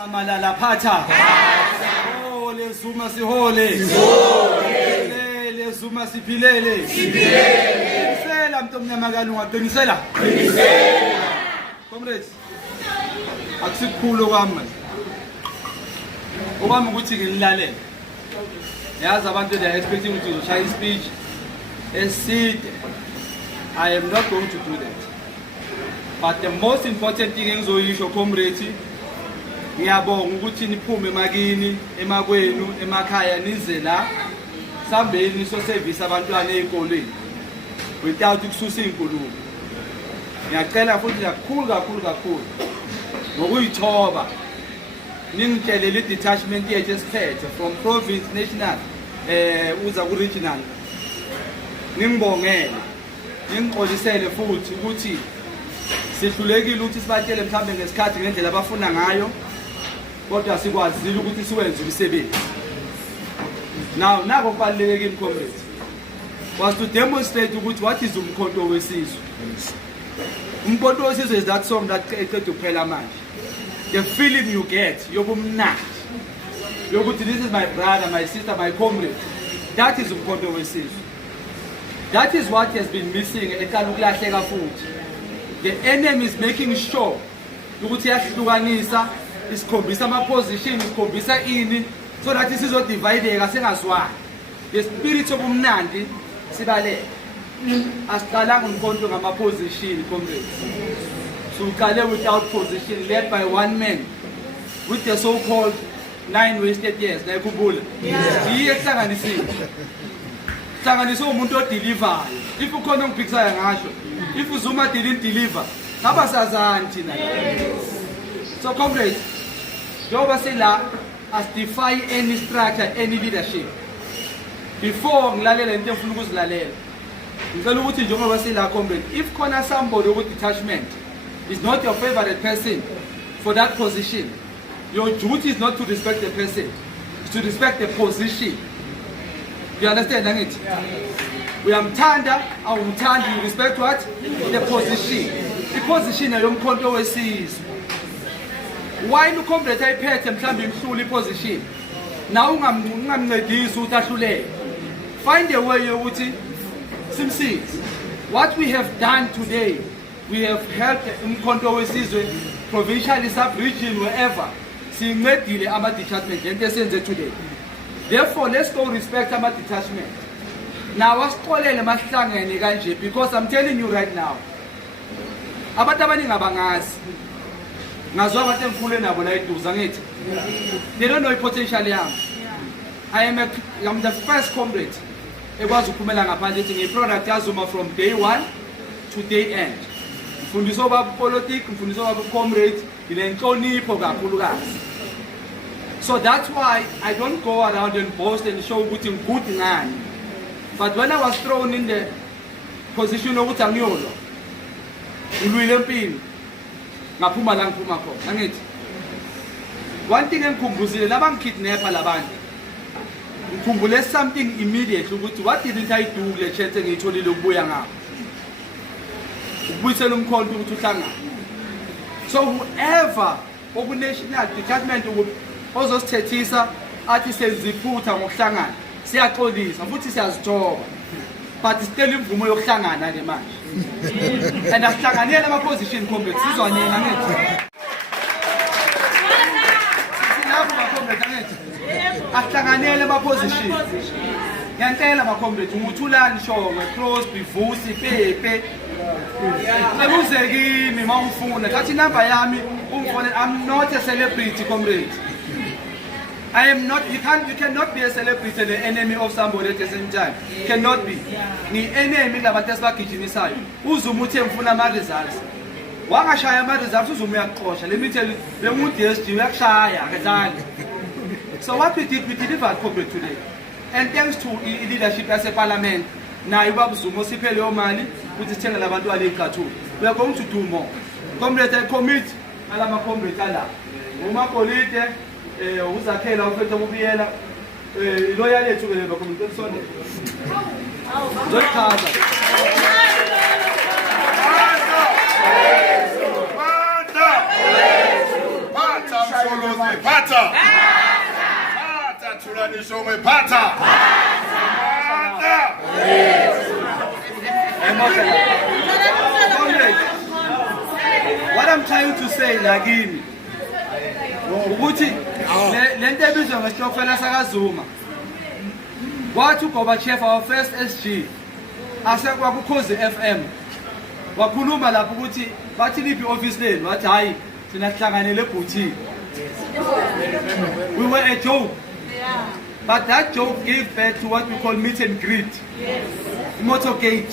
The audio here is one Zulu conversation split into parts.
Amalala phatha. Ole Zuma sihole. Le Zuma siphilele. Sela mntu omnyama kalunga qinisela. Comrades. Akusikhulu kwami. Okwami ukuthi ngililalele. Yazi abantu they are expecting you to share speech. Eside. I am not going to do that. But the most important thing engizoyisho comrades, ngiyabonga ukuthi niphume emakini, emakwenu, emakhaya nize la sambeni so service abantwana ezikolweni without ukususa inkulumo. Ngiyacela futhi kakhulu ngokuyithoba ningitshelele i-detachment yethu esiphethe from province national uza ku regional. Ningibongele, ningixolisele futhi ukuthi sihlulekile ukuthi sibatshele mhlambe ngesikhathi ngendlela abafuna ngayo kodwa sikwazile ukuthi siwenze umsebenzi. Now nako kubaluleke kimi comrades was to demonstrate ukuthi what is umkhonto wesizwe. Umkhonto wesizwe is that song that eqeda ukuphela manje. The feeling you get yobumnandi yokuthi this is my brother, my sister, my comrade. That is umkhonto wesizwe. That is what has been missing ekalahleka futhi. The enemy is making sure ukuthi yahlukanisa isikhombisa ama position, isikhombisa ini so that isizo divideka sengazwani. The spirit of umnandi sibaleke. Asiqalanga umkhonto ngama position comrades. Suqale without position led by one man with the so called 9 wasted years la ikhumbula. Yiye ehlanganisile. Hlanganisa umuntu odeliver. If ukhona ongibhikisaya ngasho, if Zuma didn't deliver, ngabasazani thina. So comrades, njengoba sila as defy any structure, any leadership. Before ngilalela into engifuna ukuzilalela, ngicela ukuthi njengoba sila comrades, if khona somebody with detachment is not your favorite person for that position, your duty is not to respect the person, it's to respect the position. You understand, Nangit? Uyamthanda awumthandi, you respect what? The position. The position yomkhonto wesizwe. Why no comrade ayiphethe mhlambe imhlula iposition? Now ungamncedisi ukuthi ahluleke. Find a way yokuthi simsize. What we have done today, we have helped umkhonto wesizwe provincially, sub-region, wherever. Sincedile ama detachment into esenze today. Therefore, let's go respect our detachment. Now, wasiqolele masihlangene kanje because I'm telling you right now. Abantu abaningi abangazi. Ngazwa abantu engikhule nabo la eduza ngithi. They don't know potential yami. I'm the first comrade ekwazi ukuphumela ngaphandle ethi ngiyi-product yaZuma from day 1 to day end. Mfundisa obaba politics, mfundisa obaba comrade, ngilenhlonipho kakhulukazi. So that's why I don't go around and boast and show ukuthi ngikude ngani. But when I was thrown in the position ukuthi angiyolwa, ngilwile empini, ngaphuma la ngiphuma khona. Angithi one thing engikhumbuzile labangikidnapper labantu. Ngikhumbule something immediately ukuthi what didn't I do kule chance engiyitholile ukubuya ngapha. Ukubuyisela umkhonto ukuthi uhlangane. So whoever national detachment ozosithethisa athi seziphutha ngokuhlangana siyaxolisa futhi siyazithoba but still imvumo yokuhlangana ke manje and asihlanganele ama position comrades sizwanena ngithi sinabo ama comrades ngithi asihlanganele ama position ngiyantela ama comrades umuthulani shongwe Crosby Vusi Pepe sekuzekimi mawufuna thathi number yami ungifone. I'm not a celebrity comrade. I am not, you cannot be a celebrity and an enemy of somebody at the same time. Cannot be. Ni enemy labantu esibagijimisayo. uZuma uthe ngifuna ama results. Wangashaya ama results uZuma uyaqosha. Let me tell you, le muntu yesiji uyakushaya akazange. So what we did, we delivered comrade today. And thanks to leadership as a parliament, nayo ubaba uZuma osiphe leyo mali ukuthi sithenga labantu balekhathu. We are going to do more. Comrade, I commit alama comrade ala. Uma kolide uzakhela ufethu ubuyela loyal yethu ke lo community sonke zochaza manda manda manda Pata. Pata tulani shome pata. Pata. What I'm trying to say lakini ukuthi lento ebizwa ngesitokfela sakaZuma wathi uGorbachev our first SG asekwa kuKhozi FM wakhuluma lapho ukuthi bathi liphi office leni wathi hayi sina hlanganele ebhuthini. We were a joke. But that joke gave birth to what we call meet and greet. Motorcade.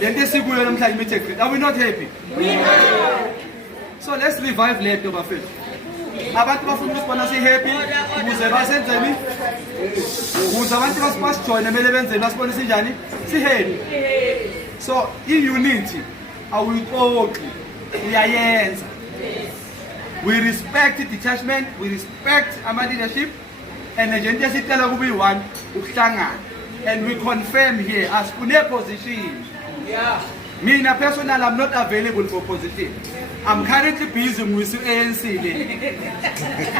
Then they say we are not meet and greet. Are we not happy? So let's revive lento bafethu. Abantu bafuna ukubona si happy ukuze basenzeni. Ukuze abantu basijoin emele benzeni basibone sinjani? Si happy. So i-unity awuyixoxi uyayenza. We respect detachment, we respect our leadership, and the agenda sitela kube one ukuhlangana. And we confirm here as kune position. Yeah. Me personally, I'm not available for position. I'm currently busy with the ANC.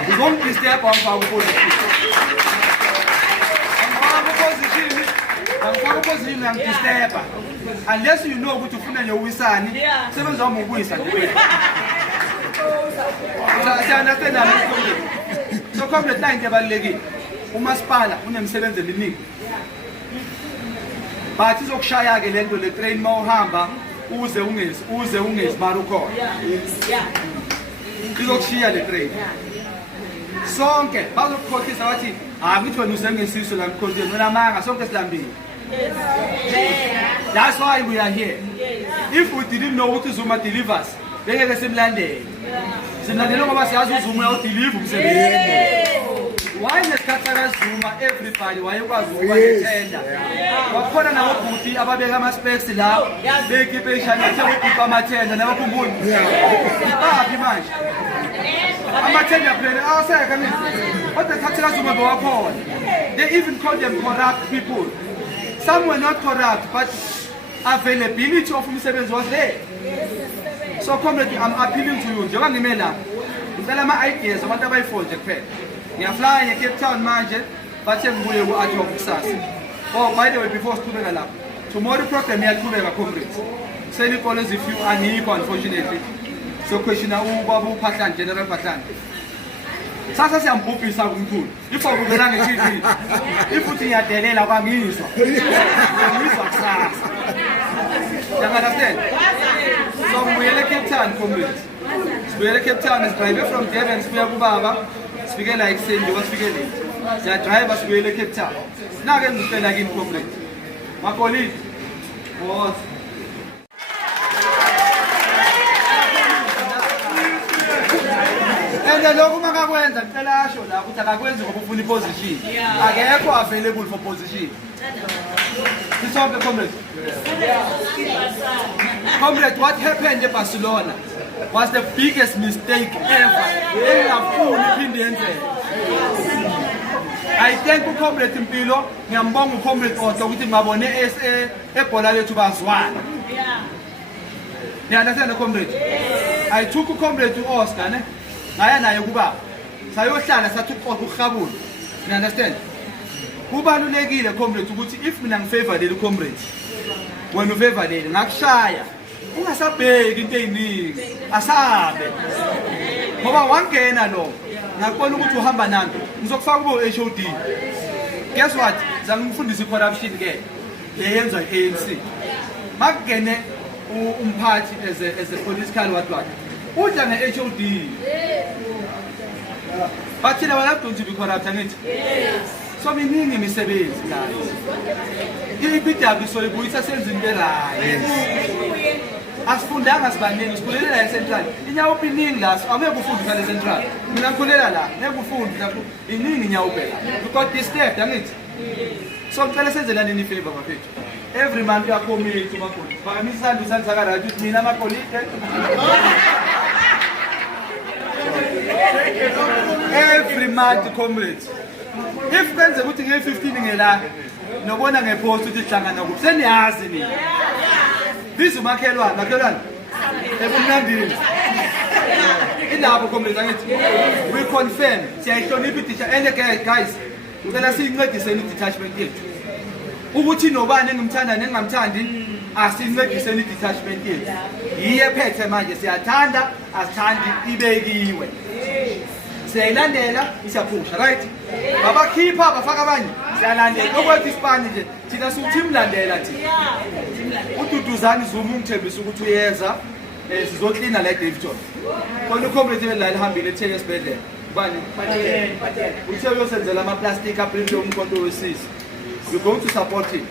We won't disturb our position. I'm position I'm disturb. Unless you know what to find your wisani, seven of them will so come the time ebalulekile umasipala unemsebenzi eminingi but izokushaya ke lento le train mawuhamba uze ungezi marukhona izokushiya le train sonke bazokukhokhisa bathi ngithi wena usengesiso la mkhonjeni wena manga sonke silambile. That's why we are here. If we didn't know what Zuma delivers, bengeke simlandele. Simlandele ngoba siyazi uZuma uyadeliver umsebenzi. Why nesikhathi kaZuma everybody wayekwazi ukuba nethenda. Wakhona nabobhuti ababeka ama-specs la bekipe ishanethe ubhuti amathenda nabakhumbula. Baphi manje? Amathenda plan awasekho nini? Kodwa isikhathi kaZuma bewakhona. They even call them corrupt people. Some were not corrupt, but availability of umsebenzi was there. So comrade, I'm appealing to you. Njengoba ngime la, ngicela ama-ideas abantu abayi-4 kuphela. Ngiyafly eCape Town manje, bathe ngibuye ku-Adhoc kusasa. Oh, by the way, before siqhubeka lapho, tomorrow program iyaqhubeka comrades. Selikole ezifew anikho unfortunately. So questiona ubaba uPhahlane, General Phahlane. Sasa siyambhubhisa kumkhulu. Ifo kuvela nge-TV. Ifuthi ngiyadelela kwangizwa. Ngizwa kusasa. You understand? So ngibuyele eCape Town comrades. Sibuyele eCape Town sidrive from Durban sibuya kubaba. Sifike la ekuseni njengoba sifike late. Siyadrive sibuyele eCape Town. Sinake ngicela kini comrades. Makolidi. Boss. Lokhu makakwenza ngicela asho la ukuthi akakwenzi ngoba ufuna iposition. Akekho available for position. Sisonke comrades. Comrade, what happened in Barcelona was the biggest mistake ever. Engafuni iphinde yenzeke. I thank uComrade Mpilo, ngiyambonga uComrade Otto ukuthi ngabone SA ebhola lethu bazwana. You understand comrade? I took uComrade uOscar ne? Ngaya naye kuba sayohlala sathi uqoqa ukhabula. You understand? Kubalulekile comrade ukuthi if mina ngifavor leli comrade wena ufavor leli ngakushaya ungasabheki into eziningi asabe ngoba wangena lo ngakubona ukuthi uhamba nanto ngizokufaka kubo HOD. Guess what? Zangifundisa corruption ke leyenza iANC makugene umphathi as a political what udla nge-HOD. But you know what happened to be corrupt, angithi? So miningi imisebenzi guys. IPW so ibuyisa senzini berayi. Asifundanga sibaningi, sikhulele la eCentral. Inyawo iningi la, aweke ufundi la eCentral. Mina ngikhulela la, ngeke ufundi la. Iningi inyawo phela. Because disturbed, angithi? So ngicela senzela nini favor bafethu. Every month uyakhomit umakhulu. Bakamisa isandla ka right ukuthi mina amakolide. Every month comrades. If kwenze ukuthi nge-15 ngela nobona ngepost ukuthi hlangana kuphi seniyazi nini. Biza umakhelwane, makhelwane. Ebumnandini. ilapho comrades angithi we confirm siyayihlonipha idisha and guys ngicela siyincediseni i-detachment yethu ukuthi nobani engimthanda nengingamthandi asincediseni i-detachment yethu yiye phethe manje siyathanda asithandi ibekiwe siyayilandela siyaphusha right babakhipha bafaka abanye siyalandela okwethu isipani nje thina sukuthi imlandela thina uDuduzani Zuma ungithembisa ukuthi uyeza sizoklina la eDaveyton khona ucomrade la lihambile etheke esibhedlela bani uthe uyosenzela ama-plastic aphelile umkhonto wesisi we're going to support him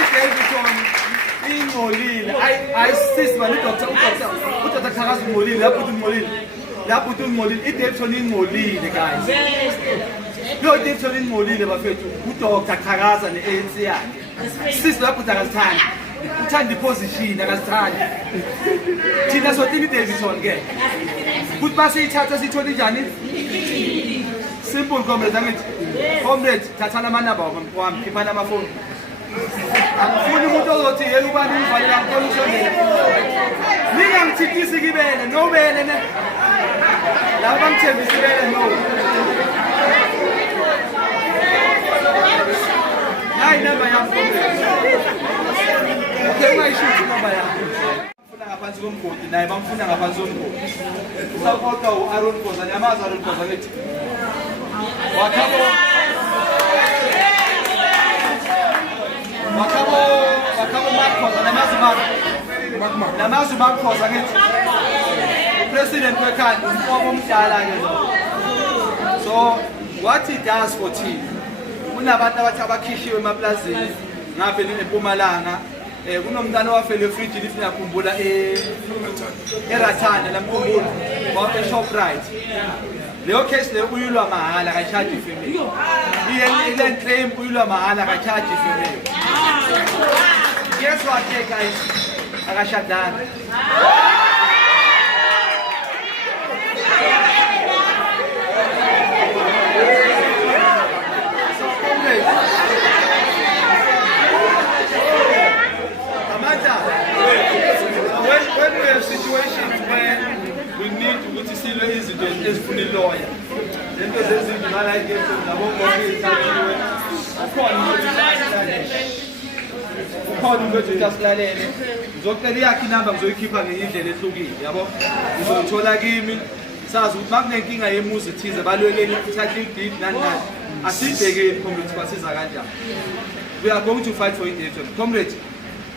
iDaveyton ingcolile ayisisi bani udoktor Thakaza ungcolile lapho ungcolile iDaveyton ingcolile guys lo iDaveyton ingcolile bafethu uDoktor Thakaza ne-ANC yakhe sisi lapho akazithandi uthanda iposition akazithandi thina sothini iDaveyton ke ukuthi basiyithatha siyithola njani simple comrade angithi comrade thathana amanamba wami khiphana amafoni angifuni umuntu ozothi yena ubani umvalela ngikona ushonela ningangithithisi kibele nobele ne laba bangithembisa ibele no nayi namba yami okay ungayishuthi namba yami ufuna ngaphansi komgodi naye bamfuna ngaphansi komgodi usapota u-Aaron Kozani yamazi Aaron Kozani ethi wakhabo Makhoza namazi Makhoza ngithi upresident wekhanda umfobo omdala ke so what he does for team kunabantu abathi abakhishiwe emaplazini ngapha eMpumalanga kunomntana wafela efridge lift ngiyakhumbula eRathana lamkhumbula wabe Shoprite leyo case leyo uyilwa mahala akacharge ifemeli ile claim uyilwa mahala akacharge ifemeli guess what guys akashadana when we have situations where we need ukuthi silwe izinto ezifuna ilawyer lento zezinto like nabo bonke ithathiwe ukhona ukuthi asilalele ngizocela yakhe inamba ngizoyikhipha ngenye indlela ehlukile yabo ngizothola kimi sazi ukuthi makunenkinga yemuzi thize balweleni title deed nani asibhekeni comrade basiza kanjani we are going to fight for it comrade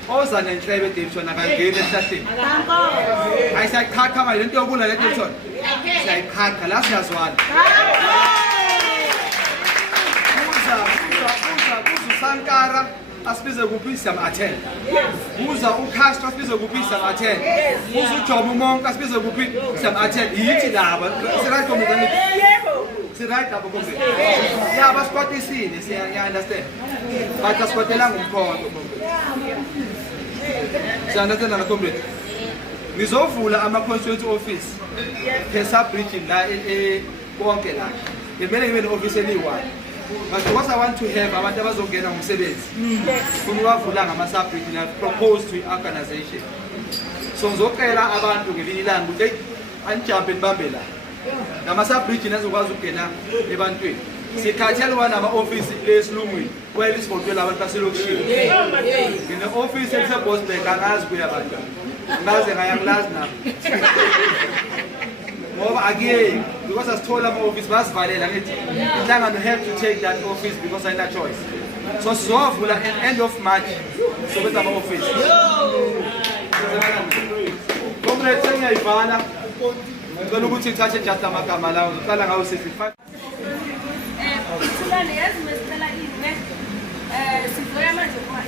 oza nenhlebe eDaveyton akangeni esihlahleni ayisayikhatha manje lento yokuna leDaveyton siyayikhatha la siyazwana kuza uSankara asibize kuphi siyamathenda kuza uCastro asibize kuphi siyamathenda kuza uJomo Monk asibize kuphi siyamathenda yithi laba sirayi comrade sirayi laba comrade yaba sikwatisile siya understand but asikwatelanga umkhonto siyandathanda comrade ngizovula ama-constituent office per-sub-region la konke la ngemele ngibe ne-office eliyi-1 but because I want to have abantu abazongena ngomsebenzi funa uwavula ngama-sub-region proposed to i-organization so ngizocela abantu ngelinye ilanga ukuthi anijampe nibambe la nama-sub-region azokwazi ukungena ebantwini sikhathela nama-ofisi lesilungwini kwelisivodwela abantu baselokishini ngine-ofisi elisebosberg angazi kuya bantu ngaze ngayangilazi nabo ngoba akuyeki because asithola ama-ofisi basivalela ngithi inhlangano have to take that office because ayina choice so sizowavula end of March sokwenza ama-ofisi comrade sengiyayivala ngicela ukuthi ngithathe just amagama lawo ngiqala ngawo 65 Sulane yazi mesicela ini sizoya manje kuma